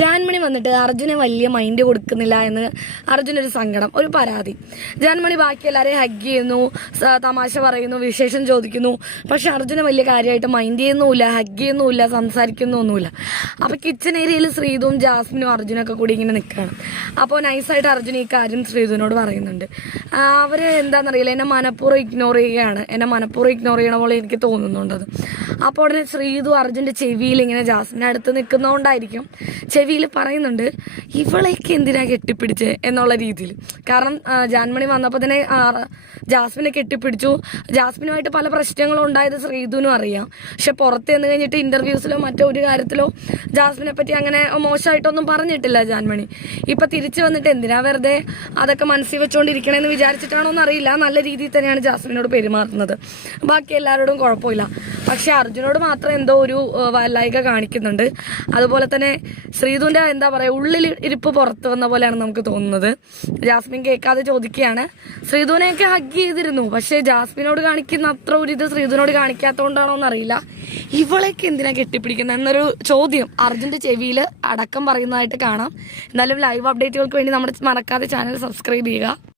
ജാൻമണി വന്നിട്ട് അർജുനെ വലിയ മൈൻഡ് കൊടുക്കുന്നില്ല എന്ന് അർജുനൊരു സങ്കടം, ഒരു പരാതി. ജാൻമണി ബാക്കി എല്ലാവരെയും ഹഗ് ചെയ്യുന്നു, തമാശ പറയുന്നു, വിശേഷം ചോദിക്കുന്നു. പക്ഷെ അർജുന വലിയ കാര്യമായിട്ട് മൈൻഡ് ചെയ്യുന്നുമില്ല, ഹഗ് ചെയ്യുന്നുമില്ല, സംസാരിക്കുന്നൊന്നുമില്ല. അപ്പോൾ കിച്ചൺ ഏരിയയിൽ ശ്രീതുവും ജാസ്മിനും അർജുനൊക്കെ കൂടി ഇങ്ങനെ നിൽക്കുകയാണ്. അപ്പോൾ നൈസായിട്ട് അർജുൻ ഈ കാര്യം ശ്രീതുവിനോട് പറയുന്നുണ്ട്. അവർ എന്താണെന്നറിയില്ല, എന്നെ മനഃപൂർവ്വം ഇഗ്നോർ ചെയ്യുകയാണ്, എന്നെ മനഃപൂർവ്വം ഇഗ്നോർ ചെയ്യണ പോലെ എനിക്ക് തോന്നുന്നുണ്ടത്. അപ്പോൾ ഉടനെ ശ്രീതു അർജുൻ്റെ ചെവിയിൽ ഇങ്ങനെ ജാസ്മിൻ്റെ അടുത്ത് നിൽക്കുന്നതുകൊണ്ടായിരിക്കും ചെവിയിൽ പറയുന്നുണ്ട്, ഇവളേക്ക് എന്തിനാ കെട്ടിപ്പിടിച്ച് എന്നുള്ള രീതിയിൽ. കാരണം ജാൻമണി വന്നപ്പോൾ തന്നെ ജാസ്മിനെ കെട്ടിപ്പിടിച്ചു. ജാസ്മിനുമായിട്ട് പല പ്രശ്നങ്ങളും ഉണ്ടായത് ശ്രീതുവിനും അറിയാം. പക്ഷെ പുറത്ത് നിന്ന് കഴിഞ്ഞിട്ട് ഇൻ്റർവ്യൂസിലോ മറ്റോ ഒരു കാര്യത്തിലോ ജാസ്മിനെ പറ്റി അങ്ങനെ മോശമായിട്ടൊന്നും പറഞ്ഞിട്ടില്ല ജാൻമണി. ഇപ്പം തിരിച്ചു വന്നിട്ട് എന്തിനാ വെറുതെ അതൊക്കെ മനസ്സിൽ വെച്ചുകൊണ്ടിരിക്കണമെന്ന് വിചാരിച്ചിട്ടാണോ എന്നറിയില്ല. നല്ല രീതിയിൽ തന്നെയാണ് ജാസ്മിനോട് പെരുമാറുന്നത്. ബാക്കി എല്ലാവരോടും കുഴപ്പമില്ല. പക്ഷെ അർജുനോട് മാത്രം എന്തോ ഒരു വല്ലായിക കാണിക്കുന്നുണ്ട്. അതുപോലെ തന്നെ ശ്രീതുവിൻ്റെ എന്താ പറയുക, ഉള്ളിൽ ഇരിപ്പ് പുറത്ത് വന്ന പോലെയാണ് നമുക്ക് തോന്നുന്നത്. ജാസ്മിൻ കേൾക്കാതെ ചോദിക്കുകയാണ്. ശ്രീതുവിനെയൊക്കെ ഹഗ് ചെയ്തിരുന്നു, പക്ഷേ ജാസ്മിനോട് കാണിക്കുന്ന അത്ര ഒരു ഇത് ശ്രീതുവിനോട് കാണിക്കാത്തതുകൊണ്ടാണോ എന്നറിയില്ല. ഇവളേക്ക് എന്തിനാ കെട്ടിപ്പിടിക്കുന്നത് എന്നൊരു ചോദ്യം അർജുൻ്റെ ചെവിയിൽ അടക്കം പറയുന്നതായിട്ട് കാണാം. എന്നാലും ലൈവ് അപ്ഡേറ്റുകൾക്ക് വേണ്ടി നമ്മുടെ മറക്കാതെ ചാനൽ സബ്സ്ക്രൈബ് ചെയ്യുക.